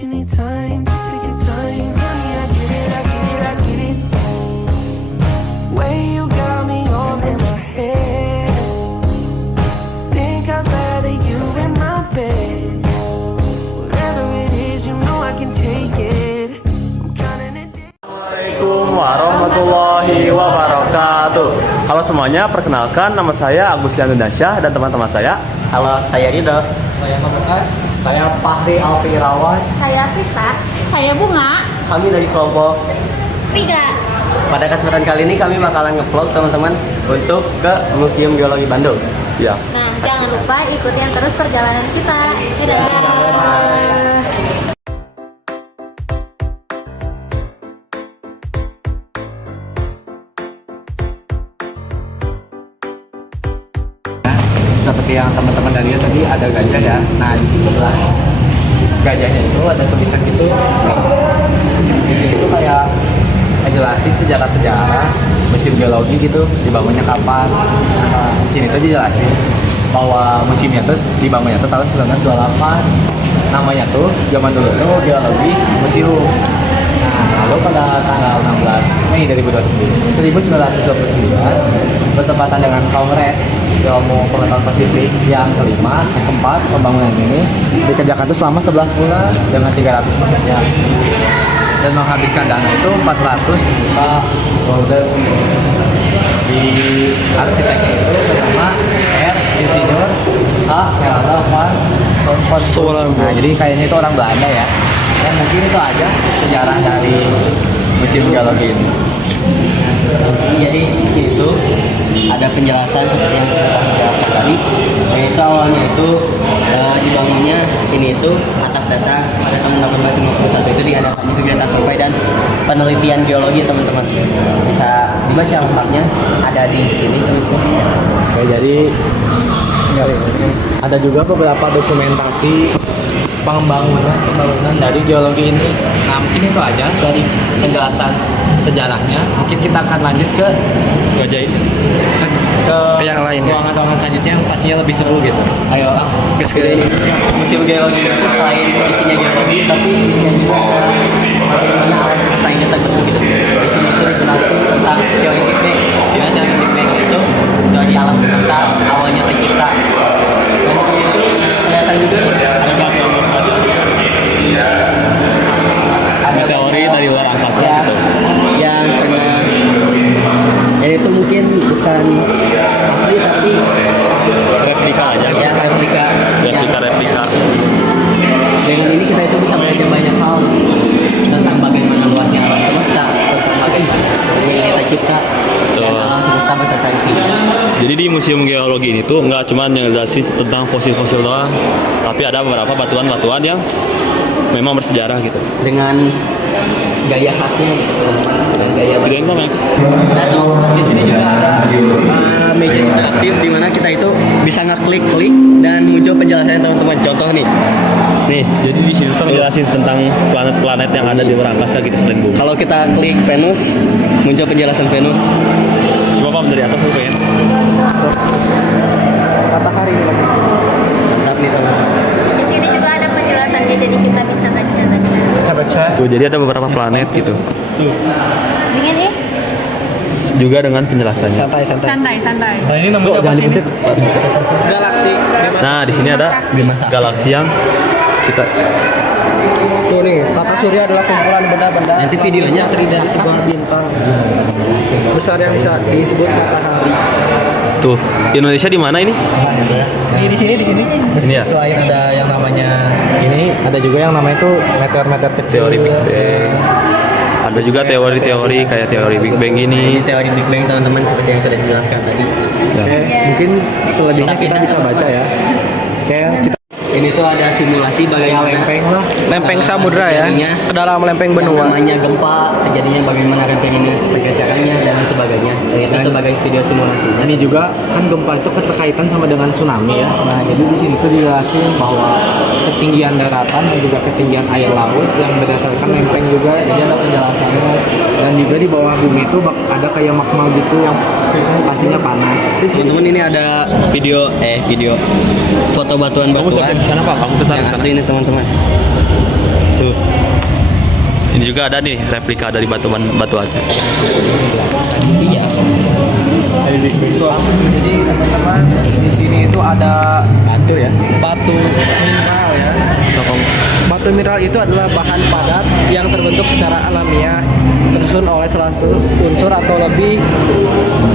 you need time, just take your time. Honey, I get it, I get it, I get it. Way you got me all in my head. Think I'd rather you in my bed. Whatever it is, you know I can take it. I'm counting it down. Assalamualaikum warahmatullahi wabarakatuh. Halo semuanya, perkenalkan nama saya Agus Yanudasya dan teman-teman saya. Halo, saya Ridho. Saya Mabekas. Saya Fahri Alfirawan. Saya Krista. Saya Bunga. Kami dari kelompok 3. pada kesempatan kali ini kami bakalan ngevlog teman-teman untuk ke Museum Geologi Bandung. Ya. Nah, jangan lupa ikutin terus perjalanan kita. Dadah. Seperti yang teman-teman dari lihat tadi ada gajah ya. Nah di sebelah gajahnya itu ada tulisan gitu. Di sini tuh kayak ngejelasin sejarah-sejarah museum geologi gitu, dibangunnya kapan. Nah, di sini tuh dijelasin bahwa museumnya tuh dibangunnya tuh tahun 1928. Namanya tuh zaman dulu tuh geologi museum. Nah, lalu pada tanggal 16 Mei 1929 bertepatan dengan Kongres Ilmu Pengetahuan Pasifik yang kelima, yang keempat, pembangunan ini dikerjakan itu selama 11 bulan dengan 300 pekerja dan menghabiskan dana itu 400 juta golden. Di arsiteknya itu bernama R. Insinyur H. Heranda van Solms. Nah, jadi kayaknya itu orang Belanda ya. Dan mungkin itu aja sejarah dari Museum Geologi ini. Jadi di situ ada penjelasan seperti yang kita jelaskan tadi, yaitu awalnya itu dibangunnya ini itu atas dasar pada tahun 1851 itu diadakannya kegiatan survei dan penelitian geologi teman-teman. Bisa dibaca lengkapnya ada di sini teman-teman. Oke, jadi ada juga beberapa dokumentasi pembangunan dari geologi ini. Nah, mungkin itu aja dari penjelasan sejarahnya. Mungkin kita akan lanjut ke Gajah ini. ke yang lain, ya? ruangan-ruangan selanjutnya yang pastinya lebih seru gitu. Ayo, Museum Geologi itu selain isinya geologi, tapi isinya juga ada bagaimana alam semesta ini terbentuk gitu. Di sini itu dijelasin tentang teori Big Bang. Jadi teori Big Bang itu teori alam semesta awalnya tercipta. Dan di sini itu kelihatan juga ada Ada teori dari luar angkasa ya, gitu. yang pernah ya itu mungkin bukan asli tapi Replika aja gitu. ya replika. Replika. Dengan ini kita itu bisa belajar banyak hal tentang bagaimana luasnya alam semesta, tentang bagaimana kita cipta dan alam semesta beserta isinya. Jadi di Museum Geologi ini tuh nggak cuma ngejelasin tentang fosil-fosil doang, tapi ada beberapa batuan-batuan yang memang bersejarah gitu. Dengan gaya khasnya gitu, dengan gaya Gedein dong, Mek. dan di sini juga ada meja interaktif di mana kita itu bisa ngeklik dan muncul penjelasannya teman-teman. Contoh nih, Jadi di sini tuh ngejelasin tentang planet-planet yang ada di luar angkasa gitu selain bumi. kalau kita klik Venus, muncul penjelasan Venus. Coba Pak dari atas dulu ya. Matahari ini lagi. Mantap nih teman-teman. Di sini juga ada penjelasannya, jadi kita bisa baca-baca. Bisa baca. Tuh, jadi ada beberapa planet gitu. Dingin ya? Juga dengan penjelasannya. Santai. Nah, ini namanya apa sih? Galaksi. Nah, di sini ada galaksi yang kita Tuh nih, tata surya adalah kumpulan benda-benda Nanti videonya terdiri dari sebuah bintang besar yang bisa disebut matahari. tuh Indonesia di mana ini? Ini di sini. Ini ya? Selain ada yang namanya ini, ada juga yang namanya itu meteor-meteor kecil. Teori Big Bang. Ada juga teori-teori kayak teori Big Bang Ini ini. teori Big Bang teman-teman seperti yang sudah dijelaskan tadi. Oke, mungkin selebihnya kita bisa baca ya. Oke, kita Ini tuh ada simulasi bagaimana lempeng lah. Lempeng samudra ya, terjadinya ke dalam lempeng yang benua. namanya gempa, terjadinya bagaimana lempeng ini pergeserannya dan lain sebagainya. Itu sebagai video simulasi. Ini juga kan gempa itu keterkaitan sama dengan tsunami ya. Nah, jadi di sini tuh dijelasin bahwa ketinggian daratan dan juga ketinggian air laut yang berdasarkan lempeng juga. Jadi ada penjelasannya. Dan juga di bawah bumi itu ada kayak magma gitu yang pastinya panas. Teman-teman ini ada video foto batuan-batuan Sana Pak, kamu yang asli ini teman-teman. Tuh. juga ada nih replika dari batuannya. Iya. Jadi teman-teman di sini itu ada Batu ya. batu mineral ya. Sokong. Batu mineral itu adalah bahan padat yang terbentuk secara alamiah, tersusun oleh salah satu unsur atau lebih,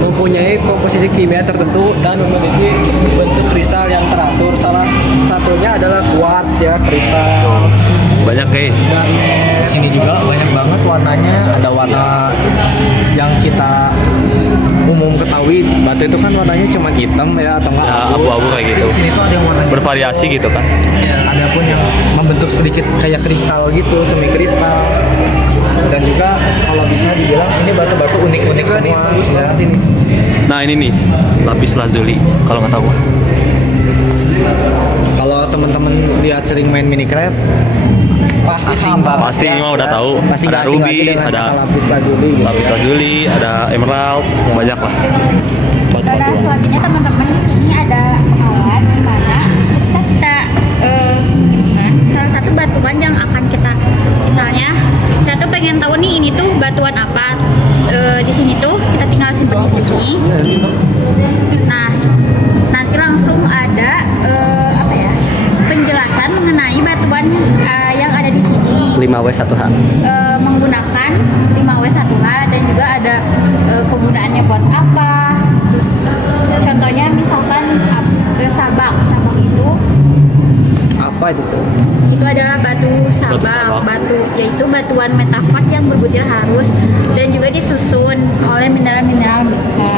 mempunyai komposisi kimia tertentu dan memiliki bentuk kristal yang teratur. Salah satunya adalah quartz ya, kristal. Banyak guys. Dan di sini juga banyak banget warnanya. Ada warna yang kita umum ketahui, batu itu kan warnanya cuma hitam ya atau enggak Ya, abu-abu kayak gitu. Di sini tuh ada yang warnanya Bervariasi gitu kan. ya, ada pun yang membentuk sedikit kayak kristal gitu, semi kristal. Dan juga kalau bisa dibilang ini batu-batu unik-unik semua ya. Nah ini nih lapis lazuli kalau nggak tahu. Kalau teman-teman lihat sering main Minecraft pasti sama. Pasti ini mah udah tahu. Pasti Ada nggak asing ruby, lagi dengan ada lapis lazuli gitu. lapis lazuli, ada emerald, banyak lah. Pada Batu-batuan. selanjutnya teman-teman di sini ada alat di mana kita salah satu batuan yang akan kita misalnya kita tuh pengen tahu nih ini tuh batuan apa. Di sini tuh kita tinggal simpan di sini. Nah, nanti langsung ada apa ya? Penjelasan mengenai batuan yang ada di sini. 5W1H. Menggunakan 5W1H dan juga ada kegunaannya buat apa. Terus contohnya misalkan sabak itu Apa itu? itu adalah batu sabak, yaitu batuan metafort yang berbutir halus dan juga disusun oleh mineral-mineral mica.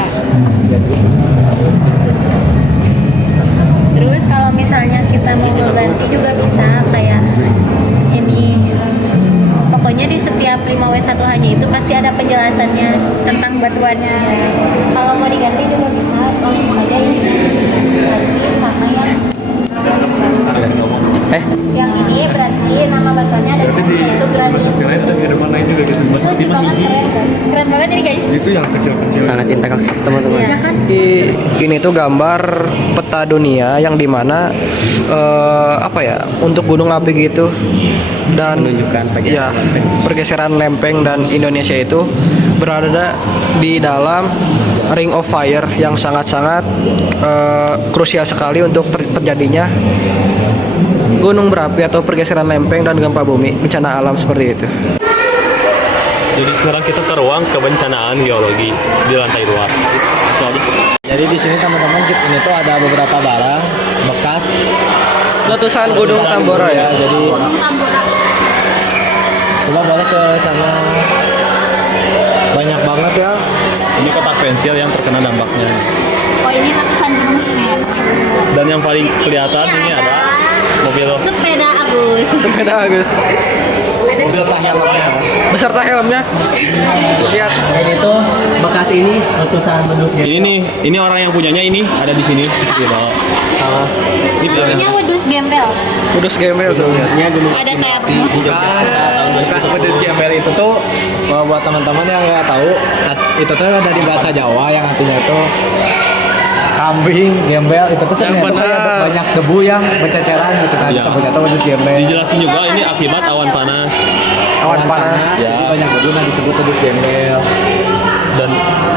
Terus kalau misalnya kita mau ganti juga bisa kayak ini. Pokoknya di setiap 5W1H-nya itu pasti ada penjelasannya tentang batuannya. Kalau mau diganti juga bisa, langsung aja ini ganti sama yang ini berarti nama batuannya ada di sini itu granit. Lucu banget, keren banget ini guys. Sangat interaktif teman-teman. Ya kan? Ini tuh gambar peta dunia yang dimana apa ya, untuk gunung api gitu dan Menunjukkan ya, pergeseran lempeng dan Indonesia itu berada di dalam ring of fire yang sangat-sangat krusial sekali untuk terjadinya gunung berapi atau pergeseran lempeng dan gempa bumi, bencana alam seperti itu. Jadi sekarang kita ke ruang kebencanaan geologi di lantai 2. Langsung aja. Jadi di sini teman-teman ini tuh ada beberapa barang bekas letusan Gunung Tambora ya. Jadi coba boleh ke sana. Banyak banget ya. Ini kotak pensil yang terkena dampaknya. Oh ini ratusan gunung Semeru. Dan yang paling kelihatan ini ada mobil Sepeda Agus. Sepeda Agus. Beserta helmnya. Beserta helmnya. Lihat. Ini tuh bekas ini letusan bedusnya. ini orang yang punyanya ini ada di sini gitu. Ini Namanya wedus gembel. Kudus gembel tuh. Bedusnya gunung Ada kayak Bukan pedes gembel itu tuh buat teman-teman yang nggak tahu, itu tuh dari bahasa Jawa yang artinya itu kambing gembel. Itu tuh sebenarnya tuh kayak banyak debu yang berceceran gitu kan, Iya. sebutnya tuh wedus gembel. Dijelasin juga ini akibat awan panas Awan panas, Ya. jadi banyak debu nah disebut wedus gembel. dan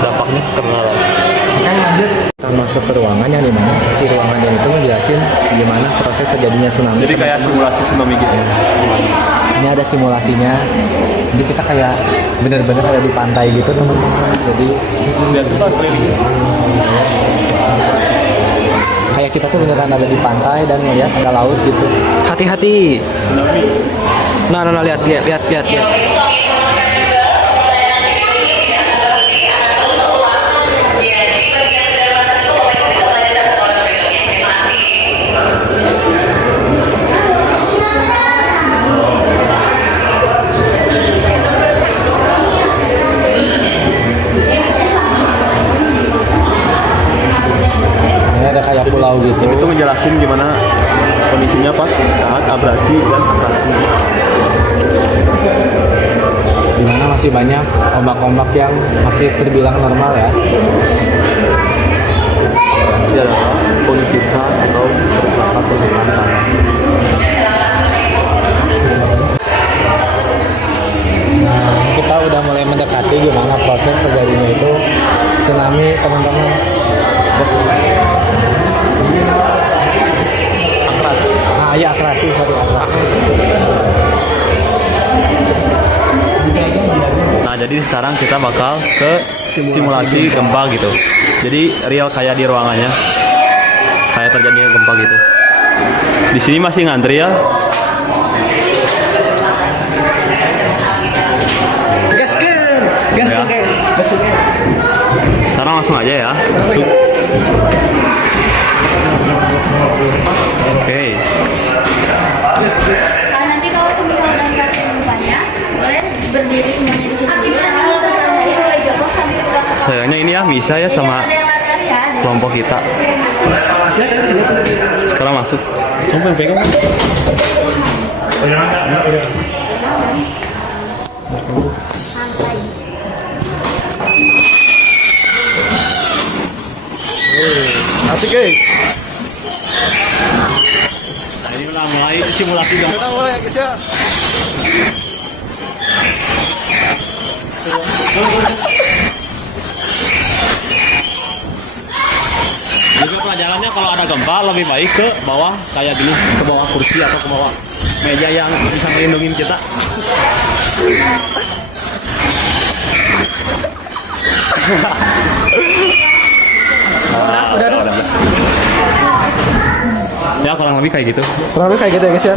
dampaknya terkena langsung. Oke, lanjut. Kita masuk ke ruangan yang dimana si ruangan ini tuh menjelasin gimana proses terjadinya tsunami. Jadi kayak simulasi tsunami gitu. Ini ada simulasinya. Jadi kita kayak bener-bener ada di pantai gitu teman-teman. Jadi Lihat tuh kayak kita tuh beneran ada di pantai dan ngeliat ada laut gitu. Hati-hati. tsunami. Nah, lihat. Ini ada kayak pulau gitu. Itu ngejelasin gimana kondisinya pas saat abrasi dan abrasi. Dimana masih banyak ombak-ombak yang masih terbilang normal ya. Sejarah konfliknya atau kerusakan permukaan tanah. Jadi sekarang kita bakal ke simulasi gempa gitu. Jadi real kayak di ruangannya, kayak terjadi gempa gitu. Di sini masih ngantri ya. Gaskeun. Ya. Sekarang langsung aja ya. Masuk. Oke. Nanti kalau misalnya kasih gempanya, boleh berdiri semuanya di sini. Nanti kalau terjadi boleh jongkok sambil pegang. Sayangnya ini ya bisa ya sama Ada yang lari-lari ya. kelompok kita. Sekarang masuk. Sumpah pegang. Asik guys. Nah, ini udah mulai simulasi gempa. Kita mulai ya guys ya. Juga pelajarannya kalau ada gempa lebih baik ke bawah kayak dulu, ke bawah kursi atau ke bawah meja yang bisa melindungi kita. Udah. Ya kurang lebih kayak gitu. Kurang lebih kayak gitu ya guys ya.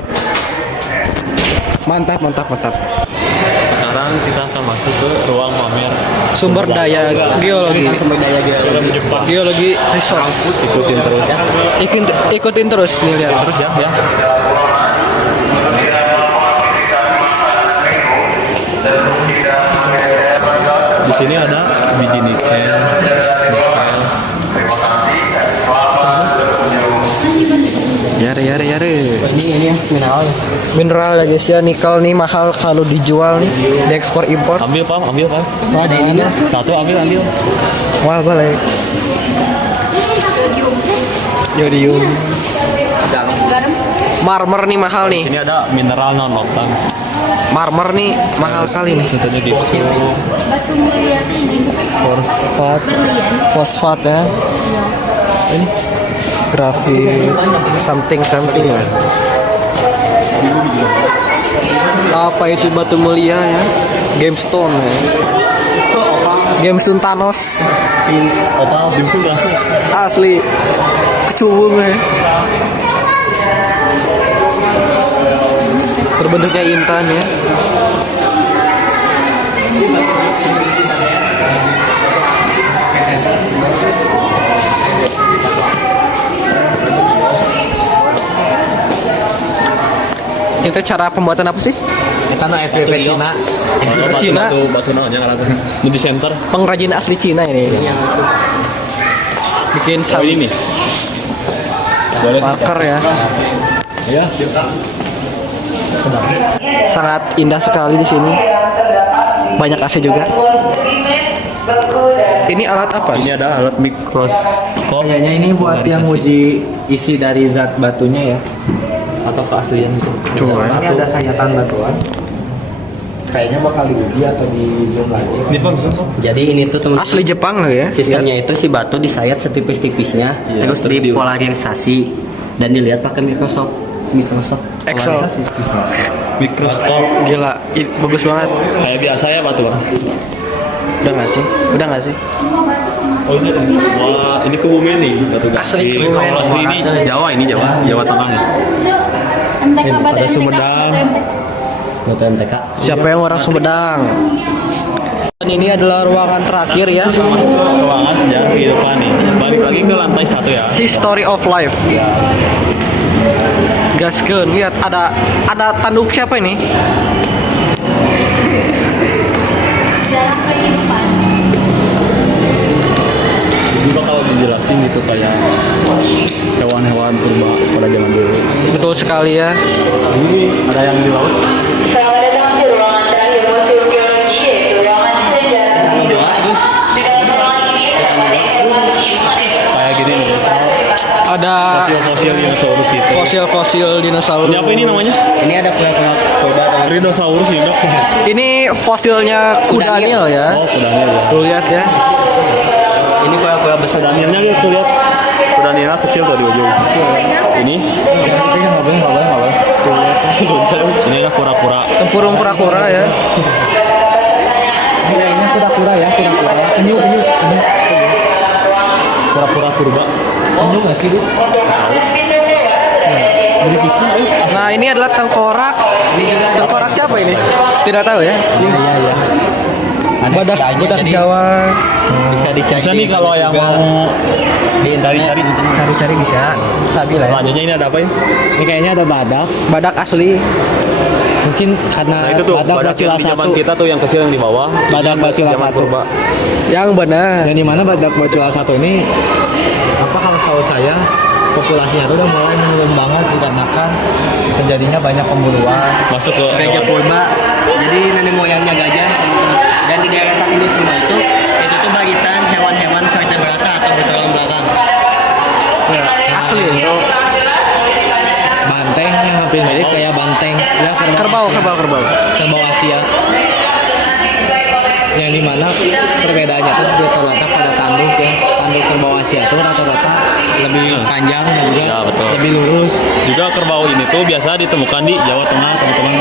Mantap. Sekarang kita akan masuk ke ruang pamer Sumber daya geologi. Sumber daya geologi. Geologi resource. Ikutin terus. Ikutin terus nih lihat. Terus ya. Di sini ada biji nikel. Yare. Ini ya mineral. Mineral ya guys ya, nikel nih mahal kalau dijual nih, diekspor impor. Ambil Pak. Oh, ada ini nih. Satu ambil. Wah balik. Yodium. Marmer nih mahal Di nih. sini ada mineral non logam. Marmer nih mahal kali nih. Contohnya gitu. Batu mulia ini Fosfat. berlian. Fosfat ya. Ini grafit something ya. Apa itu batu mulia ya? Gemstone ya. Gemstone Thanos. Opal dimsum gratis. Asli kecubung ya. Berbentuknya intan ya. Itu cara pembuatan apa sih? Kita no FPP Cina. Cina. Batu naonnya ngaranna. Nu di center. Pengrajin asli Cina ini. Bikin Oh, ini nih. Boleh marker ya. Ya. Sangat indah sekali di sini. Banyak AC juga. Ini alat apa? Ini ada alat mikroskop Kayaknya ini buat yang uji isi dari zat batunya ya. atau keaslian gitu. Coba. Ini ada sayatan batuan. Kayaknya bakal diuji atau di zoom lagi. Ini Pak, zoom. Jadi ini tuh teman Asli Jepang loh ya. sistemnya itu si batu disayat setipis-tipisnya, Iya, terus terus dipolarisasi dan dilihat pakai mikroskop. Excel. Mikroskop Gila, bagus banget. kayak biasa ya batu. Udah nggak sih? Oh ini, wah ini Kebumen nih batu Asli gamping. Kebumen. Kalau asli ini Jawa Tengah nih. MTK batu Ada MTK. Sumedang. Batu MTK. Siapa yang orang Sumedang? Dan ini adalah ruangan terakhir ya. Ruangan sejarah kehidupan nih. Balik lagi ke lantai 1 ya. History of life. Gaskeun, lihat ada tanduk siapa ini? Jalan kehidupan. Juga kalau dijelasin gitu kayak hewan-hewan purba pada zaman dulu. Betul sekali ya. Ini ada yang di laut. Selamat datang di ruangan terakhir Museum Geologi, yaitu ruangan sejarah kehidupan. Dengan ruangan ini dapat diinformasi mengenai Kayak gini nih. Ada Fosil-fosil dinosaurus itu. fosil dinosaurus. Ini apa ini namanya? Ini ada kuda dengan Rhinosaurus ini dok. Ini fosilnya kuda Nil ya. Oh kudanil ya. Tuh lihat ya. ini kuda besar. Kudanilnya tuh lihat. Kudanilnya kecil tuh di ujung. Ini. Tuh lihat. Ini adalah kura-kura. Tempurung kura-kura ya. kura-kura ya, kura-kura. Penyu. Pura-pura purba. Penyu nggak sih, Bu? Beli pisang, Nah, ini adalah tengkorak. Ini juga ada Tengkorak siapa ini? Tidak tahu ya. Iya. Badak Jawa. bisa dicari. Bisa nih kalau yang mau cari-cari. Cari-cari bisa. Sabi lah ya. Selanjutnya ini ada apa ya? Ini kayaknya ada badak. Badak asli. Mungkin karena Nah itu tuh badak badak bacila yang di zaman satu. kita tuh yang kecil yang di bawah. Badak Ini bacila zaman satu. purba. Yang benar. Yang di mana badak bacila satu ini apa kalau tahu saya populasinya tuh udah mulai menurun banget dikarenakan terjadinya banyak pemburuan. Masuk ke Gajah purba. Jadi nenek moyangnya gajah. Dan di daerah Tapindo semua itu tuh barisan hewan-hewan vertebrata atau bertulang belakang. Asli. Banteng yang hampir mirip kayak banteng ya Kerbau. kerbau Asia yang dimana perbedaannya itu terletak pada tanduk ya. Tanduk kerbau Asia itu rata-rata lebih panjang dan juga Ya, betul. lebih lurus. juga kerbau ini tuh biasa ditemukan di Jawa Tengah teman-teman.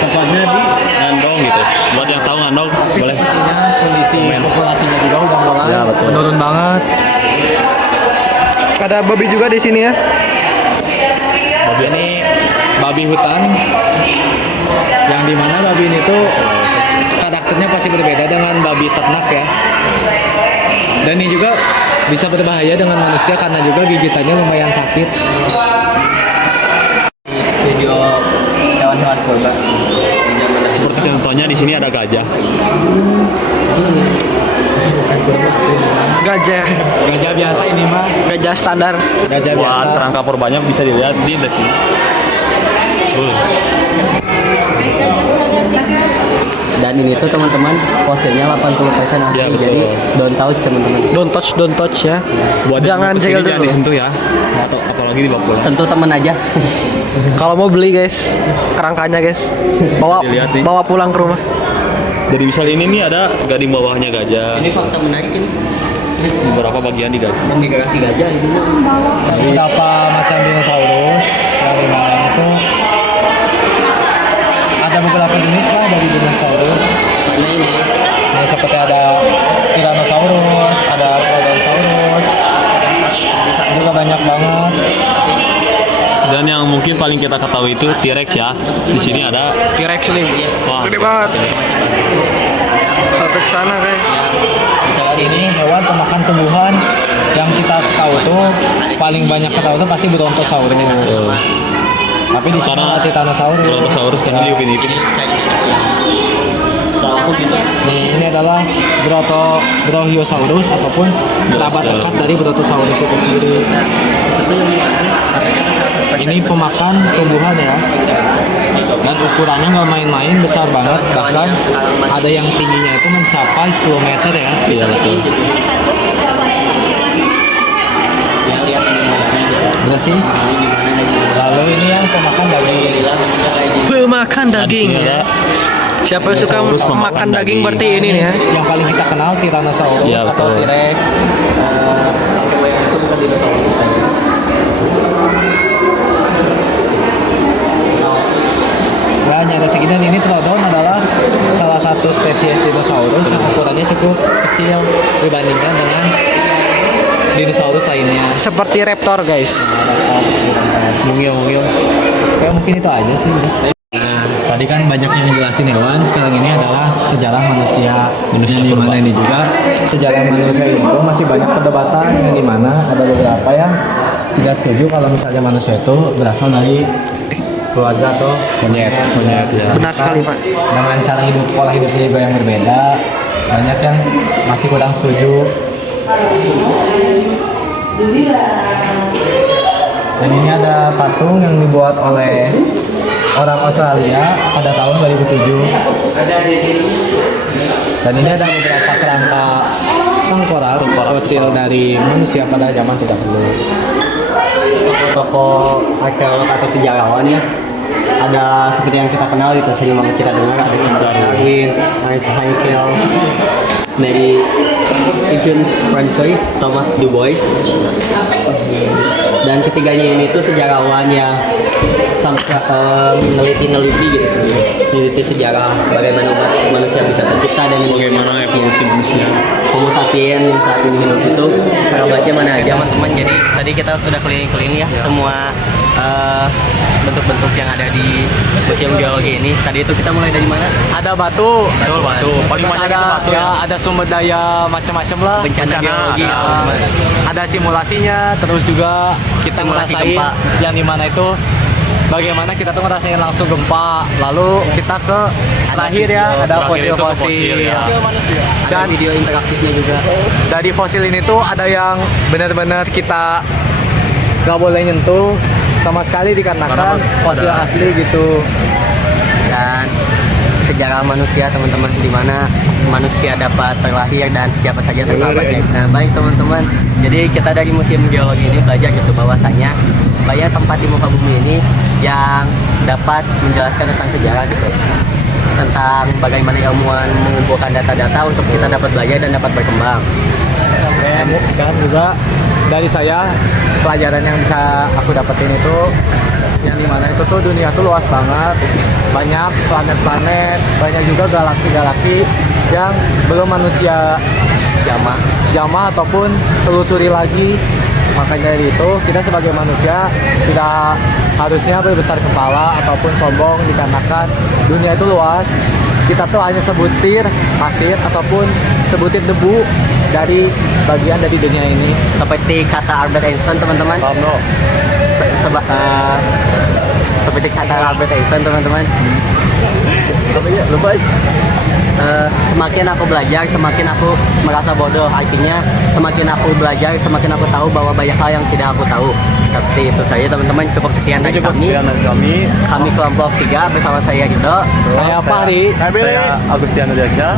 Tepatnya di Ngandong gitu. Buat yang tahu Ngandong boleh. Artinya kondisi populasinya juga udah mulai Ya, betul. menurun banget. Ada babi juga di sini ya. Babi ini babi hutan yang dimana babi ini tuh karakternya pasti berbeda dengan babi ternak ya. Dan ini juga bisa berbahaya dengan manusia karena juga gigitannya lumayan sakit. Video hewan-hewan purba. Di zaman Seperti contohnya di sini ada gajah. Gajah. Gajah biasa ini mah, Gajah standar. gajah biasa. Wah, kerangka purbanya bisa dilihat di sini. Dan ini tuh teman-teman posenya 80% asli. Ya, betul. Jadi don't touch teman-teman. Don't touch ya. Buat Jangan yang kesini segel jangan dulu. disentuh ya. Atau apalagi dibawa pulang. Tentu teman aja. Kalau mau beli guys, kerangkanya guys, bawa Dilihat nih. bawa pulang ke rumah. Jadi misal ini nih ada gading bawahnya gajah. Ini fakta menarik ini. Beberapa bagian di gajah. Migrasi gajah ini. Beberapa macam dinosaurus yang dimana itu ada beberapa jenis lah dari dinosaurus. Karena ini Nah, seperti ada Tyrannosaurus, ada Tyrannosaurus, juga banyak banget. Dan yang mungkin paling kita ketahui itu T-Rex ya. Di sini ada T-Rex nih. wah, Gede banget. Sampai ke sana guys. Ini hewan pemakan tumbuhan yang kita tahu tuh paling banyak ketahui tuh pasti Brontosaurus. Tapi di sana Karena ada Titanosaurus. Brontosaurus karena diupin-ipin. tahu aku gitu. Ini adalah Brachiosaurus ataupun kerabat dekat dari Brontosaurus itu sendiri. Ini pemakan tumbuhan ya. Dan ukurannya nggak main-main, besar banget. Bahkan ada yang tingginya itu mencapai 10 meter ya. Iya betul. Ya lihat ini moyangnya gitu. Bersih. Lalu ini yang pemakan daging. Pemakan daging Di sini ya. ada Siapa yang suka Dinosaurus makan pemakan daging daging. berarti ini nih ya. Yang paling kita kenal Tyrannosaurus Iya, atau betul. T-Rex. Pakai moyang itu bukan dinosaurus. Ya, nyata segini dan ini Trodon adalah salah satu spesies dinosaurus yang ukurannya cukup kecil dibandingkan dengan dinosaurus lainnya. Seperti raptor guys. Mungil. Ya mungkin itu aja sih. Nah, tadi kan banyak yang ngejelasin hewan, sekarang ini adalah sejarah manusia. Yang di mana ini juga sejarah manusia itu masih banyak perdebatan yang di mana ada beberapa yang tidak setuju kalau misalnya manusia itu berasal dari keluarga atau monyet ya. Benar sekali Pak. Dengan cara hidup, pola hidupnya juga yang berbeda, banyak yang masih kurang setuju. Dan ini ada patung yang dibuat oleh orang Australia pada tahun 2007. Dan ini ada beberapa kerangka tengkorak fosil dari manusia pada zaman terdahulu. Tokoh arkeolog atau sejarawan ya. Ada seperti yang kita kenal gitu, sering banget kita dengar ada Christopher Darwin, Ernest Haeckel, Mary Pigeon Francois, Thomas Du Bois. Dan ketiganya ini tuh sejarawan yang meneliti gitu, meneliti sejarah bagaimana umat manusia bisa tercipta dan Bagaimana evolusi manusia? Homo sapien yang saat ini hidup itu cara baca mana aja teman-teman. Jadi tadi kita sudah keliling-keliling ya semua bentuk-bentuk yang ada di Museum Geologi ini. Tadi itu kita mulai dari mana? Ada batu, Betul, batu. Paling terus banyak ada, itu batu ya, ya. ada sumber daya macam-macam lah. Bencana geologi. Ya, ada simulasinya, terus juga kita Simulasi ngerasain gempa. yang dimana itu bagaimana kita tuh ngerasain langsung gempa. Lalu kita ke terakhir ya, ada Terakhir itu ke fosil-fosil. fosil, ya. Ada Dan video interaktifnya juga. dari fosil ini tuh ada yang benar-benar kita nggak boleh nyentuh sama sekali dikarenakan Karena fosil ada- asli gitu. Dan sejarah manusia teman-teman, di mana manusia dapat terlahir dan siapa saja terlambatnya. Nah baik teman-teman, jadi kita dari Museum Geologi ini belajar gitu bahwasanya banyak tempat di muka bumi ini yang dapat menjelaskan tentang sejarah gitu, tentang bagaimana ilmuwan mengumpulkan data-data untuk kita dapat belajar dan dapat berkembang. Dan juga dari saya pelajaran yang bisa aku dapetin itu yang dimana itu tuh dunia tuh luas banget, banyak planet-planet, banyak juga galaksi-galaksi yang belum manusia jamah ataupun telusuri lagi. Makanya dari itu kita sebagai manusia tidak harusnya berbesar kepala ataupun sombong dikarenakan dunia itu luas. Kita tuh hanya sebutir pasir ataupun sebutir debu dari bagian dari dunia ini. Seperti kata Albert Einstein teman-teman. Seperti kata Albert Einstein teman-teman. Semakin aku belajar, semakin aku merasa bodoh. Artinya semakin aku belajar, semakin aku tahu bahwa banyak hal yang tidak aku tahu. Seperti itu saja teman-teman. Cukup sekian dari kami. Kami kelompok 3 bersama saya Rido. Saya Fahri. Saya Agustiano Dasya.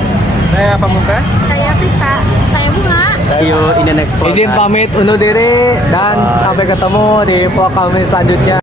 Saya Pamungkas. Saya Krista, saya Bunga. See you in the next vlog. Izin pamit undur diri dan sampai ketemu di vlog kami selanjutnya.